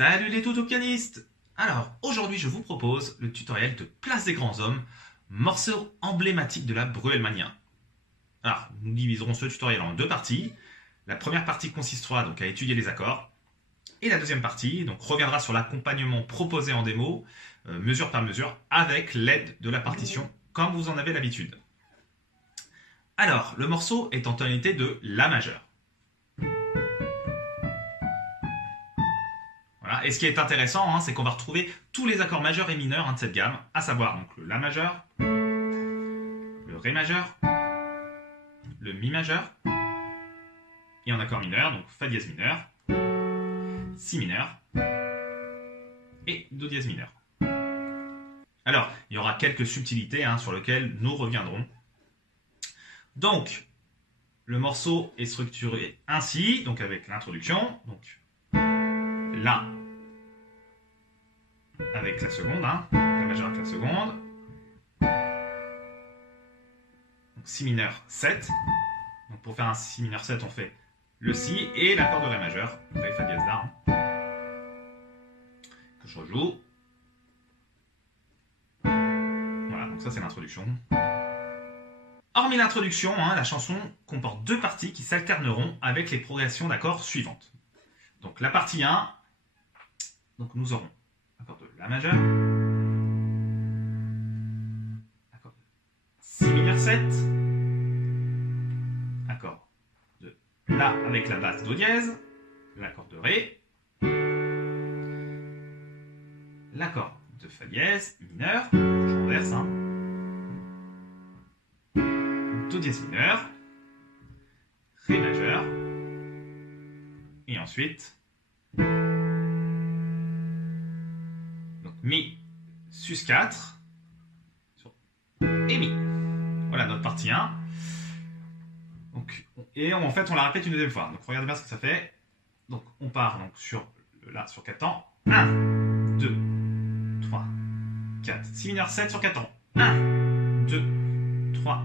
Salut les pianistes. Alors, aujourd'hui je vous propose le tutoriel de Place des Grands Hommes, morceau emblématique de la Bruelmania. Alors, nous diviserons ce tutoriel en deux parties. La première partie consistera donc à étudier les accords, et la deuxième partie donc reviendra sur l'accompagnement proposé en démo, mesure par mesure, avec l'aide de la partition, comme vous en avez l'habitude. Alors, le morceau est en tonalité de La majeur. Voilà. Et ce qui est intéressant, c'est qu'on va retrouver tous les accords majeurs et mineurs de cette gamme, à savoir donc le La majeur, le Ré majeur, le Mi majeur, et en accord mineur, donc Fa dièse mineur, Si mineur et Do dièse mineur. Alors, il y aura quelques subtilités sur lesquelles nous reviendrons. Donc, le morceau est structuré ainsi, donc avec l'introduction, donc La avec la seconde, La majeure avec la seconde, donc Si mineur 7, donc pour faire un Si mineur 7 on fait le Si et l'accord de Ré majeur, Ré Fa dièse La, que je rejoue. Voilà, donc ça c'est l'introduction. Hormis l'introduction, la chanson comporte deux parties qui s'alterneront avec les progressions d'accords suivantes. Donc la partie 1, donc nous aurons l'accord de La majeur, l'accord de Si mineur 7, accord de La avec la basse Do dièse, l'accord de Ré, l'accord de Fa dièse mineur, je renverse, Do dièse mineur, Ré majeur, et ensuite donc Mi sus 4 et Mi. Voilà notre partie 1. Donc, et en fait on la répète une deuxième fois. Donc regardez bien ce que ça fait. Donc on part donc sur le La sur 4 temps. 1, 2, 3, 4. Si mineur 7 sur 4 temps. 1, 2, 3,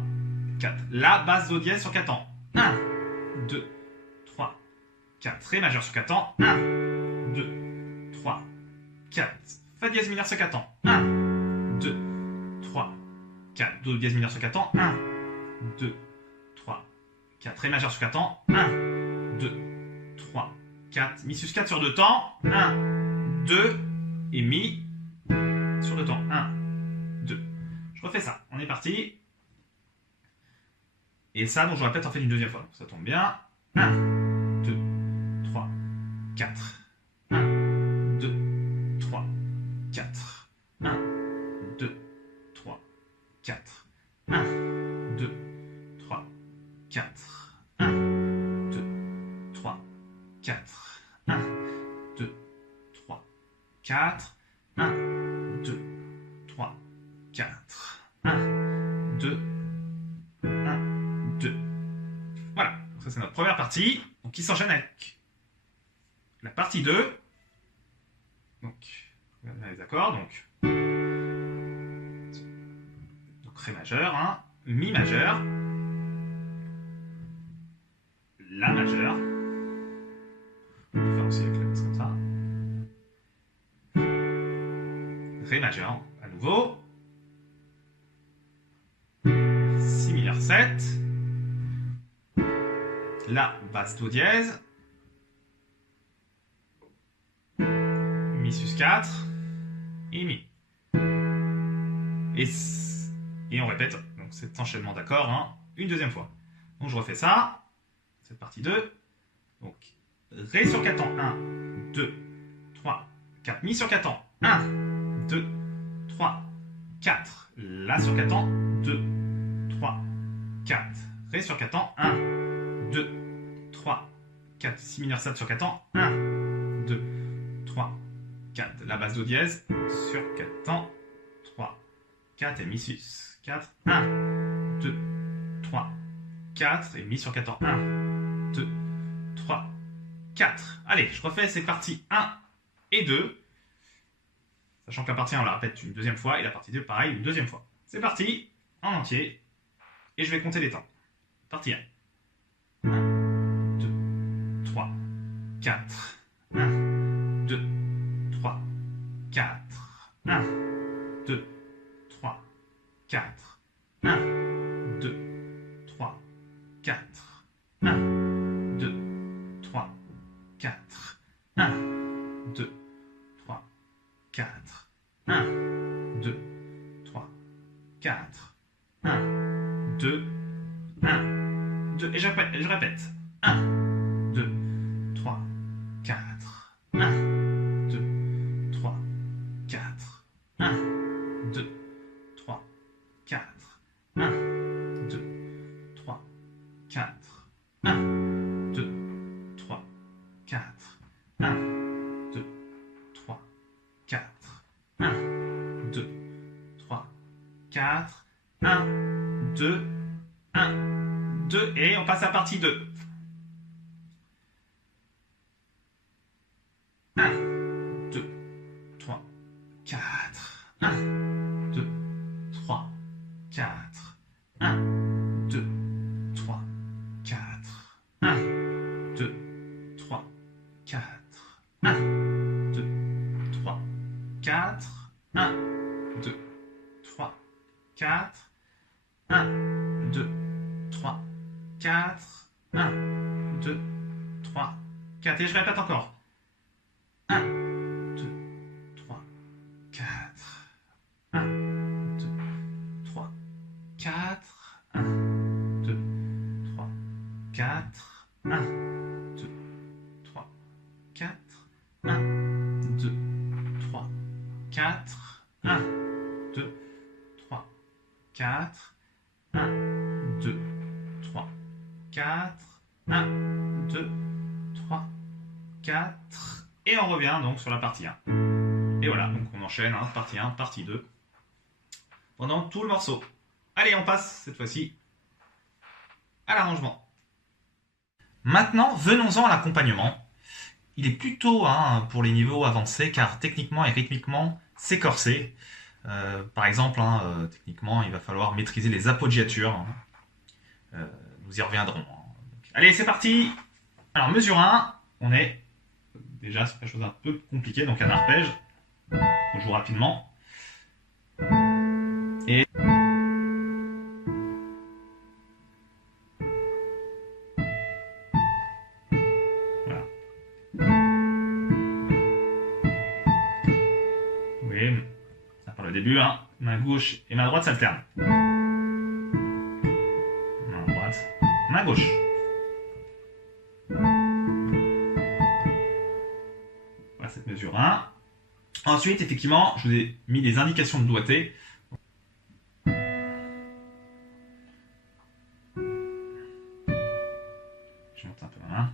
4. La basse Do dièse sur 4 temps. 1, 2, 3, 4. Ré majeur sur 4 temps. 1, 2, 3, 4. Fa dièse mineur sur 4 temps. 1, 2, 3, 4. Do dièse mineur sur 4 temps. 1, 2, 3, 4. Ré majeur sur 4 temps. 1, 2, 3, 4. Mi sus 4 sur 2 temps. 1, 2 et Mi sur 2 temps. 1, 2. Je refais ça. On est parti. Et ça, donc je répète en fait une deuxième fois. Donc ça tombe bien. 1, 2, 3, 4. 1, 2, 3, 4. 1, 2, 3, 4. 1, 2, 3, 4. 1, 2, 3, 4. 1, 2, 3, 4. 1, 2, 3, 4. 1, 2, 1, 2. Voilà, donc ça c'est notre première partie, donc qui s'enchaîne avec la partie 2. Donc, regardez les accords, donc Ré majeur, Mi majeur, La majeur, on peut faire aussi avec la basse comme ça, Ré majeur, à nouveau, Si mineur 7, La basse Do dièse, Mi sus 4 et Mi. Et on répète donc cet enchaînement d'accords une deuxième fois. Donc je refais ça, cette partie 2. Donc Ré sur 4 temps, 1, 2, 3, 4. Mi sur 4 temps, 1, 2, 3, 4. La sur 4 temps, 2, 3, 4. Ré sur 4 temps, 1, 2, 3, 4. Si mineur 7 sur 4 temps, 1, 2, 3, 4. La basse Do dièse sur 4 temps, 3, 4 et Mi sus 4. 1, 2, 3, 4 et Mi sur 4 temps. 1, 2, 3, 4. Allez, je refais ces parties 1 et 2. Sachant que la partie 1, on la répète une deuxième fois et la partie 2, pareil, une deuxième fois. C'est parti, en entier. Et je vais compter les temps. Partie 1. 1, 2, 3, 4. 1, 2, 2, 3, 4. 1, 2, 3, 4. 1, 2, 3, 4. 1, 2, 3, 4. 1, 2, 3, 4. 1, 2, 1, 2. Et je répète. 1, 2, 3, 4. 1, 2, 3, 4. 1, 2, 3, 4. 1, 2, 3, 4. 1, 2, 3, 4. 1, 2, 3, 4. 1, 2, 3, 4. 1, 2, 1, 2. Et on passe à la partie 2. 1, 2, 3, 4. 1, 2, 3, 4. 1, 2, 3, 4. 1, 2, 3, 4. 1, 2, 3, 4. 1, 2, 3, 4. 1, 2, 3, 4. 1, 2, 3, 4. Et je répète encore. 1, 2, 3, 4. 1, 2, 3, 4. 1, 2, 3, 4. 1, 2, 3, 4. 1, 2, 3, 4. 1, 2, 3, 4. 1, 2, 3, 4. 1, 2, 3, 4. Et on revient donc sur la partie 1. Et voilà, donc on enchaîne, hein, partie 1, partie 2, pendant tout le morceau. Allez, on passe cette fois-ci à l'arrangement. Maintenant, venons-en à l'accompagnement. Il est plutôt pour les niveaux avancés, car techniquement et rythmiquement, c'est corsé. Par exemple, techniquement, il va falloir maîtriser les appoggiatures. Nous y reviendrons. Donc, allez, c'est parti. Alors, mesure 1, on est déjà sur quelque chose d'un peu compliqué, donc un arpège. On joue rapidement. Et voilà. Oui, ça part le début, hein. Main gauche et main droite s'alternent. Main droite, main gauche. Voilà cette mesure 1. Ensuite, effectivement, je vous ai mis des indications de doigté. Je monte un peu ma main.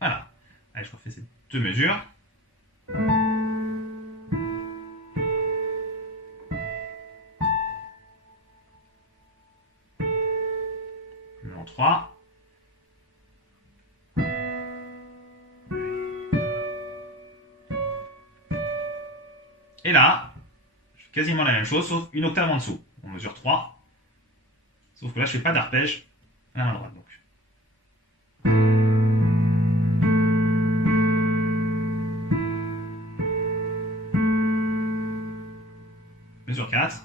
Voilà. Allez, je refais ces deux mesures. Je mets en 3. Et là, je fais quasiment la même chose, sauf une octave en dessous. On mesure 3. Sauf que là, je ne fais pas d'arpège à la main droite. Donc. Mesure 4.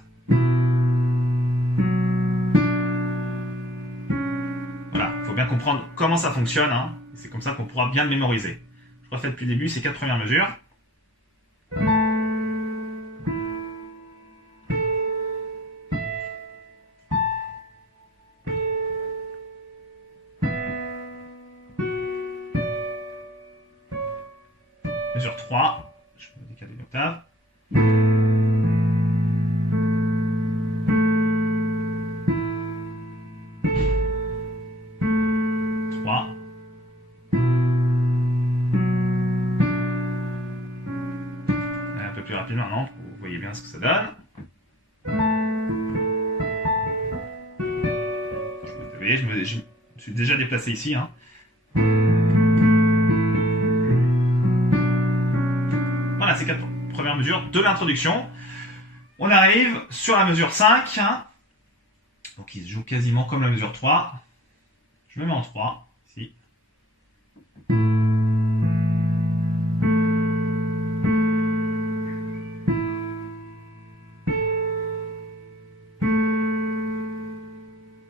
Voilà, il faut bien comprendre comment ça fonctionne. Hein. C'est comme ça qu'on pourra bien le mémoriser. Je refais depuis le début ces 4 premières mesures. Mesure 3, je peux décaler une octave. Un peu plus rapidement maintenant, vous voyez bien ce que ça donne. Vous voyez, je me suis déjà déplacé ici. Hein. Voilà, ces 4 premières mesures de l'introduction. On arrive sur la mesure 5. Hein. Donc il se joue quasiment comme la mesure 3. Je me mets en 3, ici.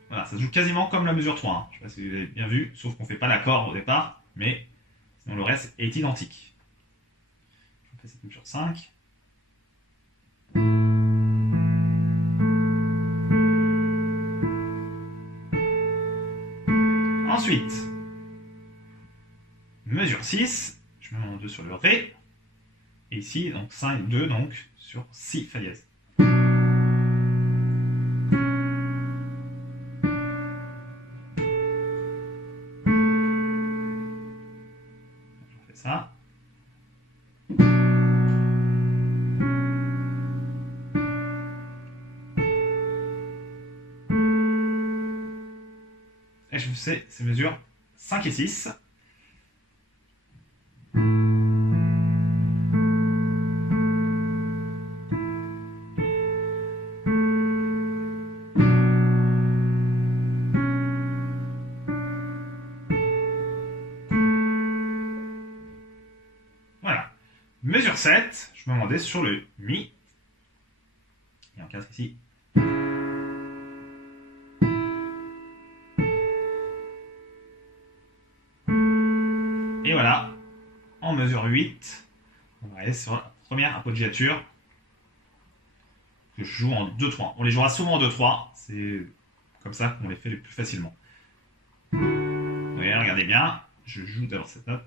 Voilà, ça se joue quasiment comme la mesure 3. Hein. Je ne sais pas si vous avez bien vu, sauf qu'on ne fait pas l'accord au départ, mais sinon le reste est identique. Je fais cette mesure 5. Ensuite, mesure 6, je mets mon 2 sur le Ré, et ici, donc 5, 2, donc sur Si Fa dièse. Je fais ça. Et je fais ces mesures 5 et 6. Voilà. Mesure 7, je me demandais sur le Mi. Et en 4 ici. Et voilà, en mesure 8, on va aller sur la première appoggiature que je joue en 2-3. On les jouera souvent en 2-3, c'est comme ça qu'on les fait le plus facilement. Regardez bien, je joue d'abord cette note.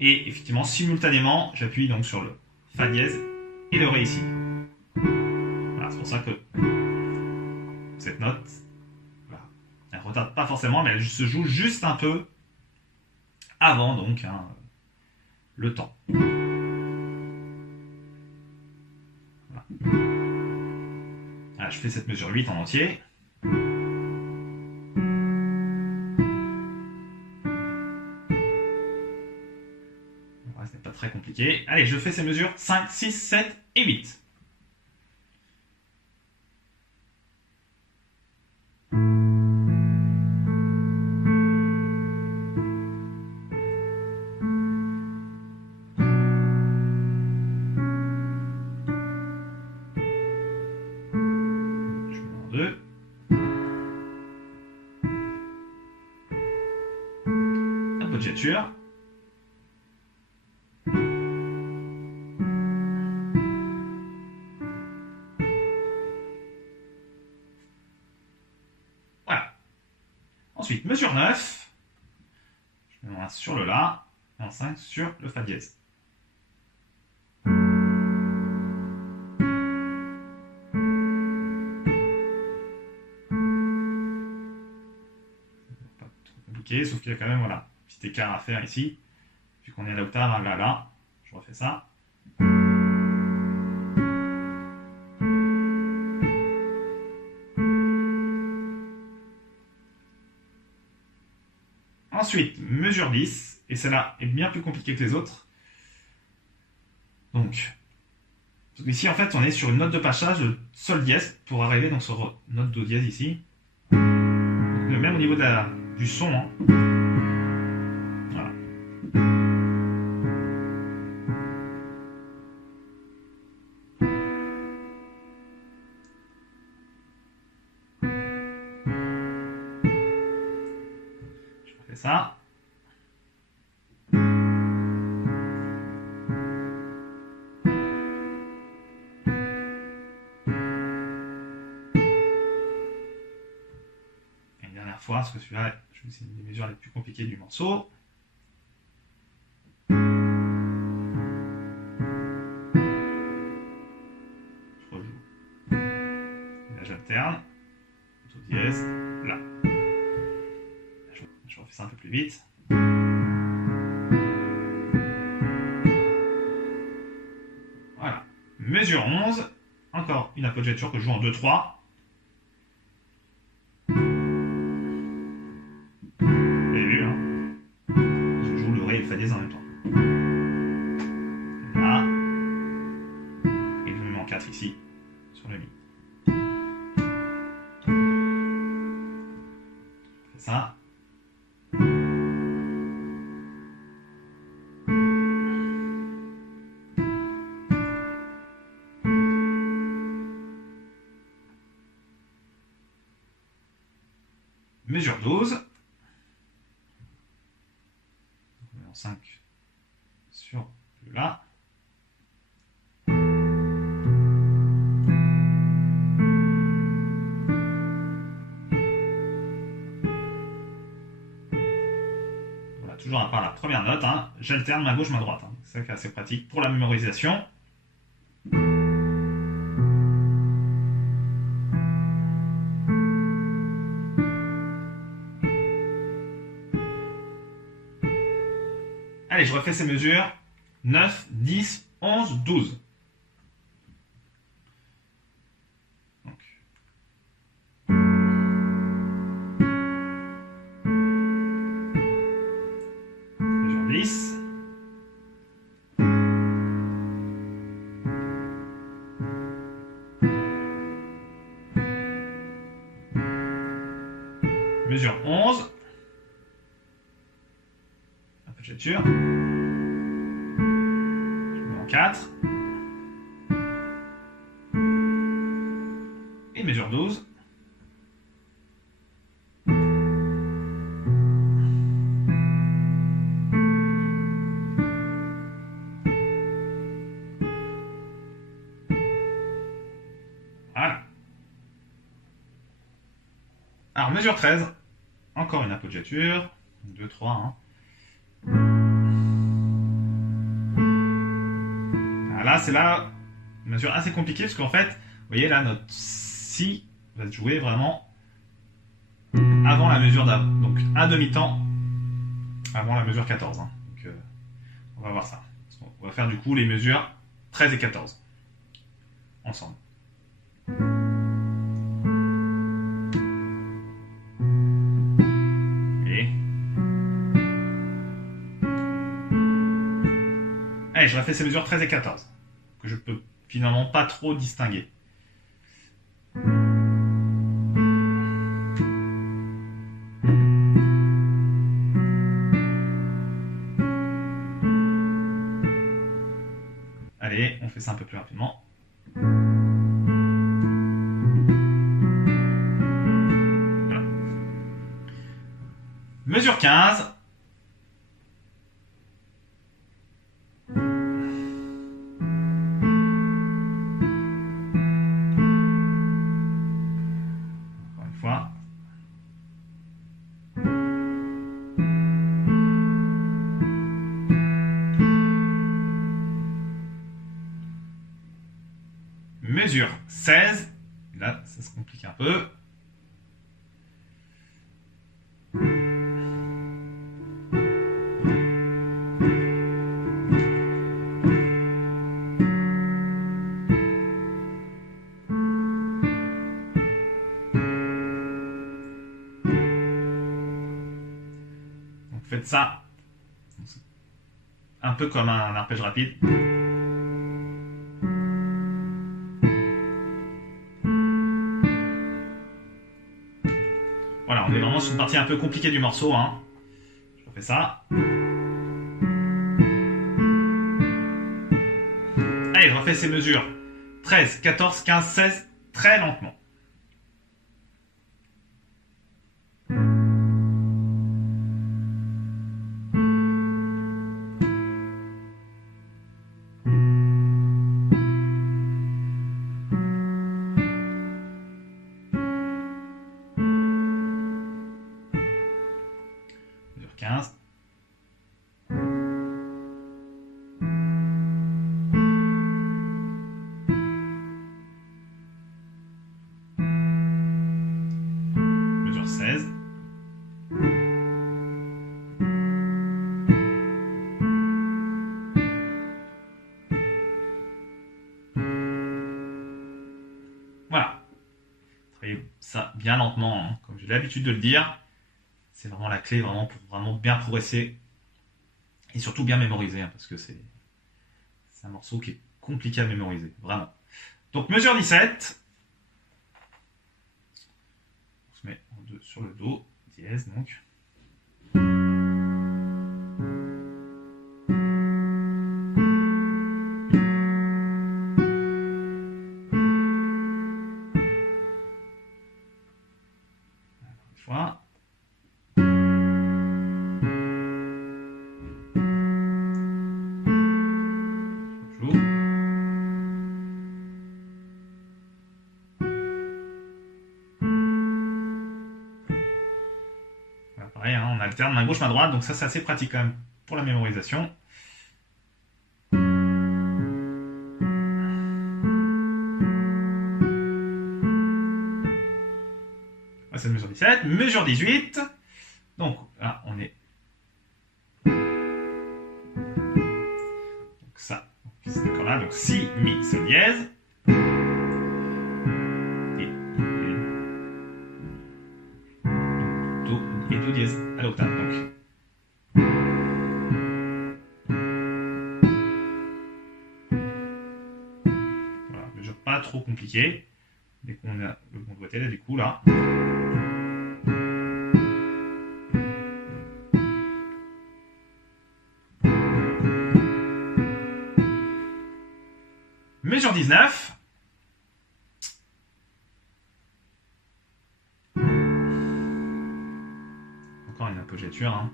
Et effectivement, simultanément, j'appuie donc sur le Fa dièse et le Ré ici. Voilà, c'est pour ça que cette note, voilà, elle ne retarde pas forcément, mais elle se joue juste un peu avant donc hein, le temps. Voilà. Voilà, je fais cette mesure 8 en entier. Ce n'est pas très compliqué. Allez, je fais ces mesures 5, 6, 7 et 8. Je mets en 2. Appoggiature. Voilà. Ensuite, mesure 9. Je mets mon 1 sur le La et en 5 sur le Fa dièse. Pas trop compliqué, sauf qu'il y a quand même voilà, un petit écart à faire ici. Vu qu'on est à l'octave, à la, je refais ça. Ensuite, mesure 10, et celle-là est bien plus compliquée que les autres. Donc, ici en fait on est sur une note de passage de Sol dièse pour arriver donc sur note Do dièse ici. Donc, même au niveau du son. Hein. Voilà. Je refais ça. Fois, parce que celui-là, c'est une des mesures les plus compliquées du morceau. Je rejoue. Et là, j'alterne. Do dièse, là. Je refais ça un peu plus vite. Voilà. Mesure 11. Encore une appoggiature que je joue en 2-3. Fa dièse en même temps. Là. Et je me mets en 4 ici, sur le Mi. Je fais ça. mesure 12. On est en 5 sur là. Voilà, toujours par la première note. Hein. J'alterne main gauche, main droite. Hein. C'est ça qui est assez pratique pour la mémorisation. Allez, je refais ces mesures. 9, 10, 11, 12. Donc. Mesure 10. Mesure 11. Appoggiature. Je mets en 4. Et mesure 12. Voilà. Alors, mesure 13. Encore une appoggiature. 2, 3. Hein. Là, c'est là une mesure assez compliquée parce qu'en fait, vous voyez là, notre Si va se jouer vraiment avant la mesure d'avant. Donc, un demi-temps avant la mesure 14. Hein. Donc, on va voir ça. On va faire du coup les mesures 13 et 14 ensemble. Allez, je refais ces mesures 13 et 14, que je peux finalement pas trop distinguer. Allez, on fait ça un peu plus rapidement. Voilà. Mesure 15. Mesure 16. Là, ça se complique un peu. Donc faites ça un peu comme un arpège rapide. Voilà, on est vraiment sur une partie un peu compliquée du morceau. Hein. Je refais ça. Allez, je refais ces mesures. 13, 14, 15, 16, très lentement. Mesure 15. Mesure 16. Voilà. Travaillez ça bien lentement, hein, comme j'ai l'habitude de le dire. C'est vraiment la clé vraiment pour vraiment bien progresser et surtout bien mémoriser, hein, parce que c'est un morceau qui est compliqué à mémoriser, vraiment. Donc mesure 17. On se met en 2 sur le Do, dièse donc. Une fois. pareil, hein, on alterne main gauche, main droite, donc ça c'est assez pratique quand même pour la mémorisation. C'est mesure 17, mesure 18. Donc là, on est. Donc ça, c'est d'accord là. Donc si, mi, sol dièse. Et do, et do dièse à l'octave. Donc. Voilà, mesure pas trop compliquée. Dès qu'on a le bon doigté, là, du coup, là. Mesure 19. Encore une appoggiature. Hein.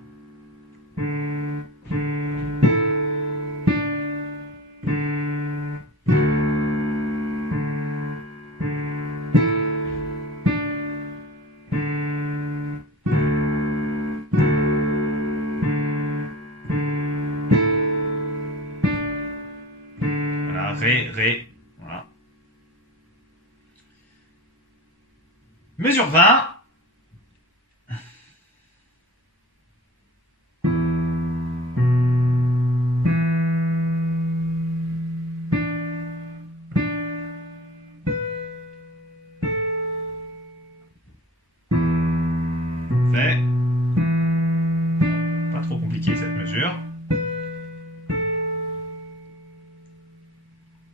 Voilà, ré. Voilà. Mesure 20. Pas trop compliqué cette mesure.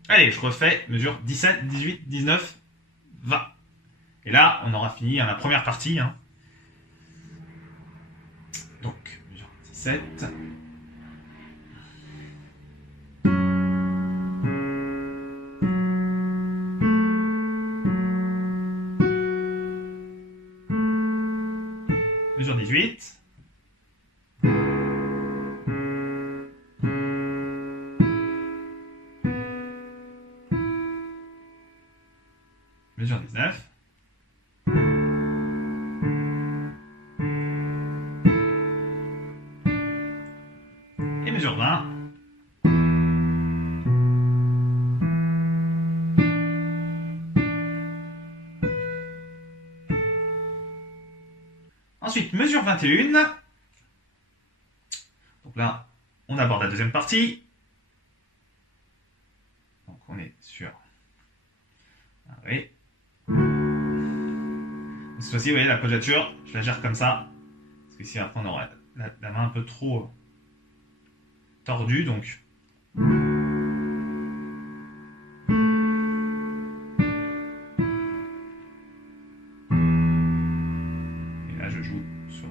Allez, je refais mesure 17, 18, 19, 20. Et là, on aura fini la première partie. Hein. Donc, mesure 17. Mesure 18. Mesure 19. Et mesure 20. Ensuite, mesure 21. Donc là, on aborde la deuxième partie. Donc on est sur un ré. Cette fois-ci, vous voyez, la appoggiature, je la gère comme ça. Parce que ici, après, on aura la main un peu trop tordue, donc. Et là, je joue sur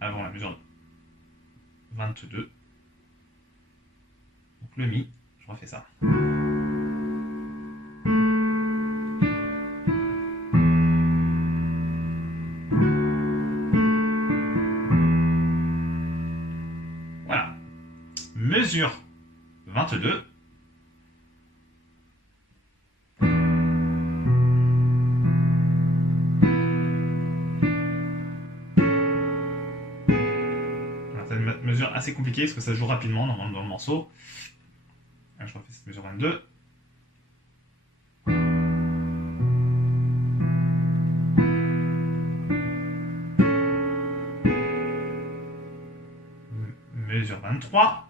avant la mesure 22. Donc le mi, je refais ça. Voilà. Mesure 22. C'est une mesure assez compliquée parce que ça joue rapidement dans le morceau. Là, je refais cette mesure 22. Mesure 23.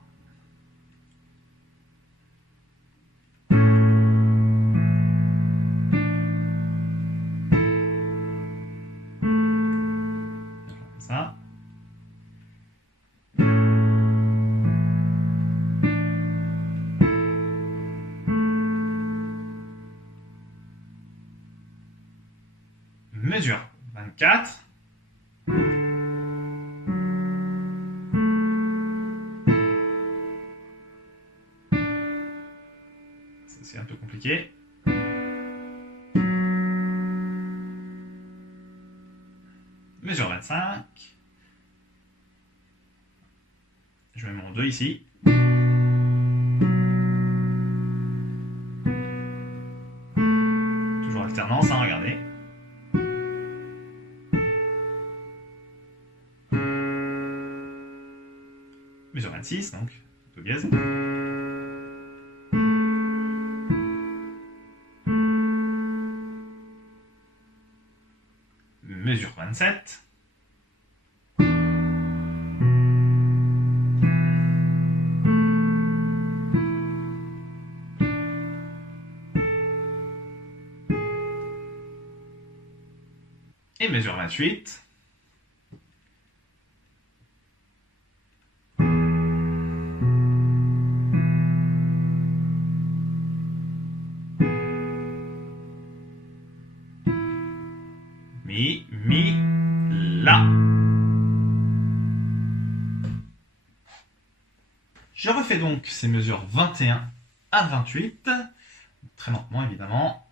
Ça. Mesure 24. C'est un peu compliqué. Mesure 25. Je mets mon 2 ici. Toujours alternance, hein, regardez. Mesure 26, donc, do dièse. Mesure 27. Et mesure 28. Mi, la. Je refais donc ces mesures 21 à 28, très lentement évidemment.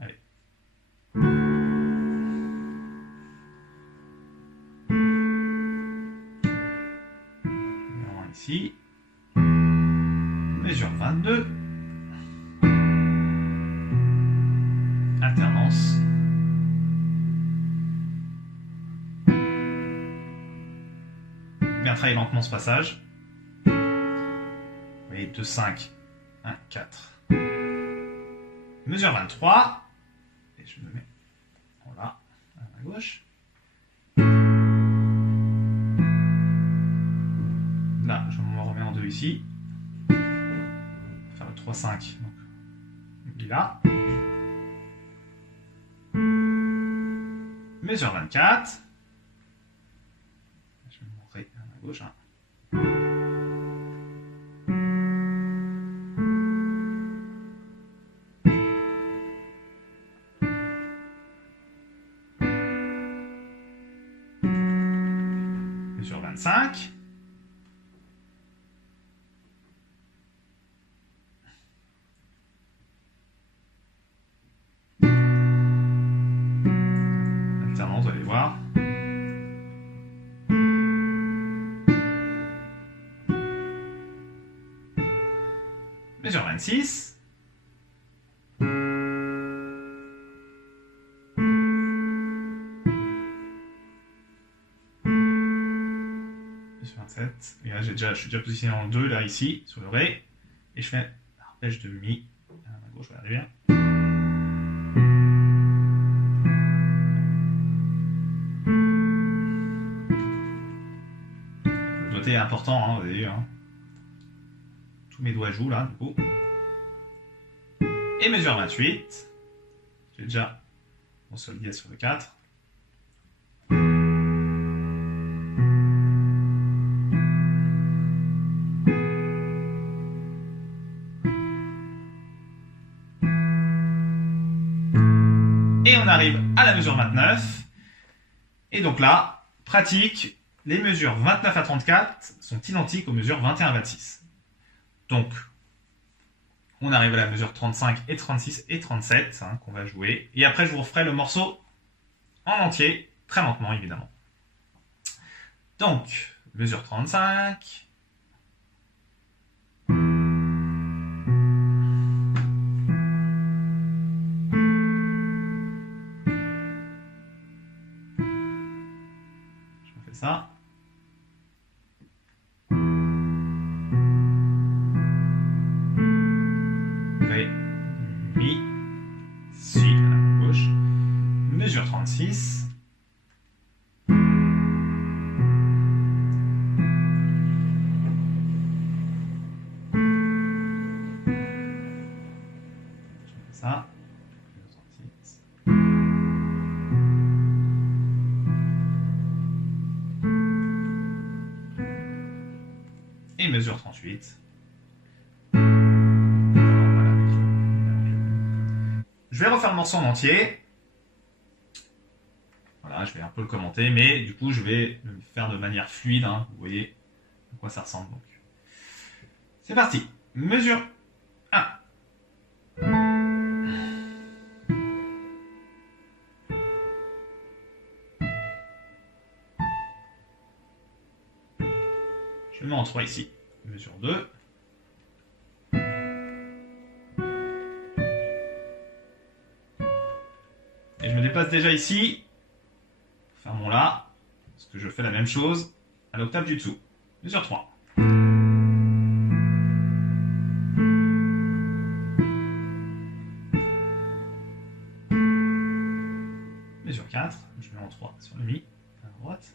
Allez. Ici. Mesure 22. Alternance. Bien travailler lentement ce passage. Vous voyez, 2, 5, 1, 4. Mesure 23. Et je me mets voilà, à la gauche. Là, je me remets en 2 ici. Faire le 3, 5. Donc, là. Mesure 24. Je vais me montrer à la gauche. Hein. Mesure 25. Alternance, vous allez voir. Mesure 26. Mesure 27. Et là, je suis déjà positionné en 2, là, ici, sur le Ré. Et je fais arpège de Mi. À la gauche, on va arriver. Le doigté est important, hein, vous avez vu. Hein. Tous mes doigts jouent, là, du coup. Et mesure 28. J'ai déjà mon sol dièse sur le 4. Et on arrive à la mesure 29. Et donc là, pratique, les mesures 29 à 34 sont identiques aux mesures 21 à 26. Donc, on arrive à la mesure 35 et 36 et 37 hein, qu'on va jouer. Et après, je vous referai le morceau en entier, très lentement évidemment. Donc, mesure 35. Je refais ça. Ré, Mi, Si à la gauche. Mesure 36. Ça. Et mesure 38. Je vais refaire le morceau en entier. Voilà, je vais un peu le commenter, mais du coup, je vais le faire de manière fluide. Hein, vous voyez à quoi ça ressemble. Donc, c'est parti. Mesure 1. Je le mets en 3 ici. Mesure 2. Et je me déplace déjà ice. Faire mon La. Parce que je fais la même chose à l'octave du dessous. Mesure 3. Mesure 4. Je mets en 3 sur le mi, à droite.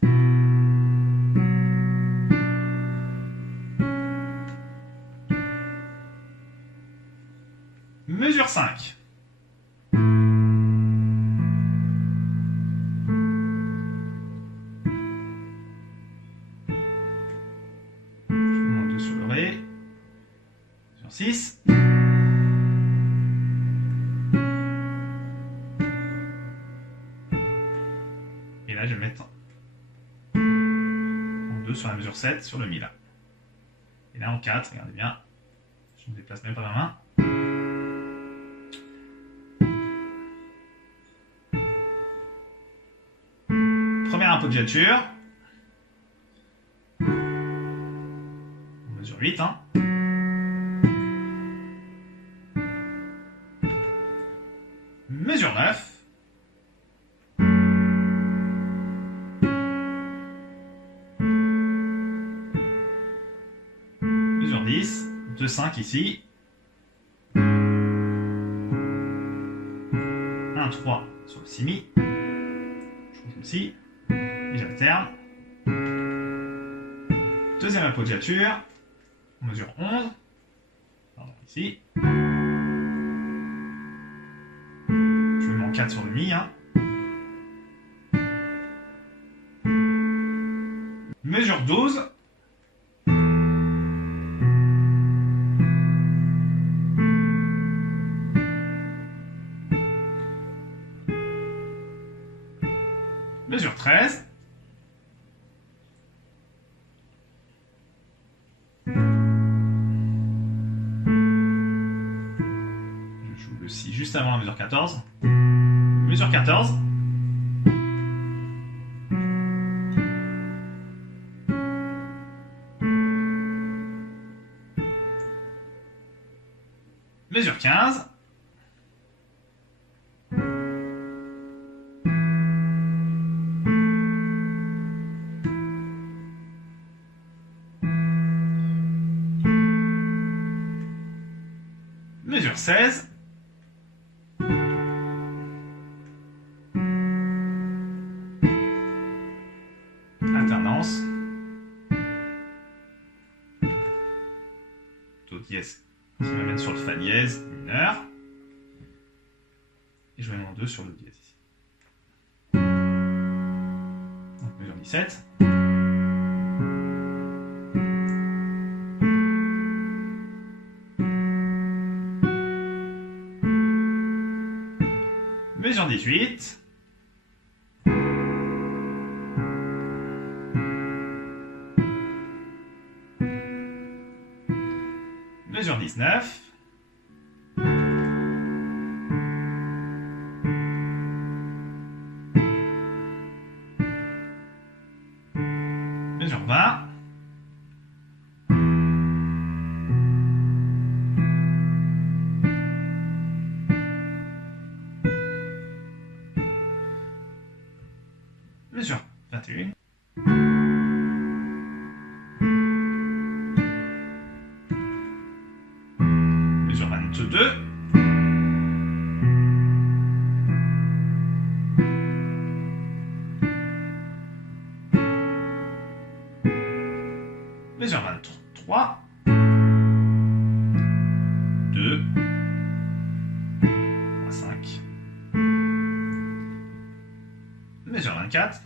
Mesure 5. Je mets en 2 sur le ré. Mesure 6. Et là, je vais mettre en 2 sur la mesure 7 sur le mi là. Et là en 4, regardez bien. Je ne déplace même pas ma main. Première appoggiature. On mesure 8. Hein. Mesure 9. Mesure 10. 2, 5 ici. 1, 3 sur le si mi. Je trouve le si. Et j'alterne. Deuxième appoggiature. On mesure 11. Pardon, ici. Je me mets en 4 sur le mi. Hein. Mesure 12. Mesure 13. Je joue le si juste avant la mesure 14. Mesure 14. Mesure 15. Mesure 16. Alternance. Do dièse qui m'amène sur le fa dièse mineur. Et je mets mon 2 sur le dièse ici. Donc mesure 17. Mesure 18. Mesure 19. Mesure 20. Mesure 21. Mesure 22. Mesure 23. 2. 3, 5. Mesure 24.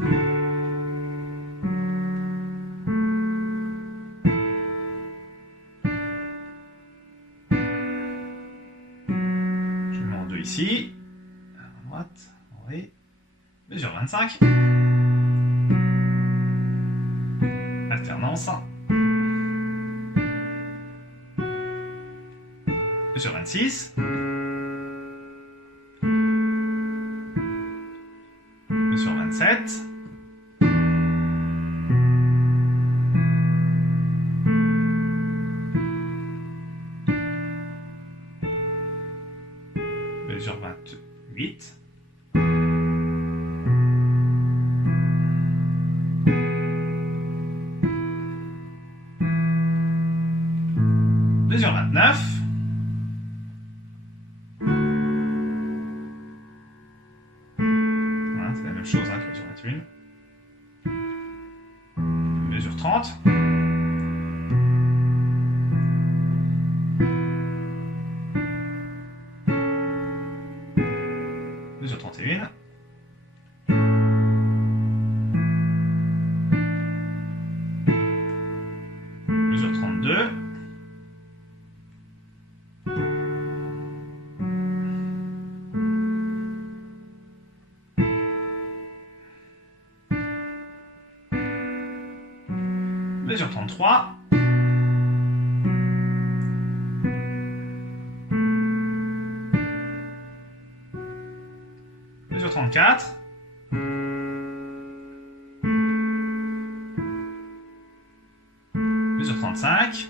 Je mets en 2 ici. À droite, en ré. Mesure 25. Alternance. Mesure 26. Mesure 27. Mesure 28. 21. Mesure 30. Mesure 31. Mesure 32. Mesure 33. Mesure 34. Mesure 35.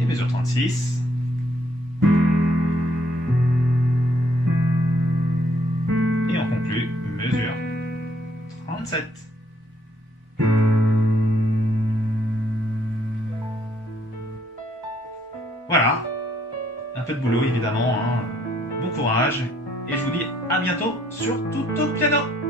Et mesure 36. Et on conclut mesure 37. Voilà, un peu de boulot évidemment, hein. Bon courage, et je vous dis à bientôt sur Tutto Piano.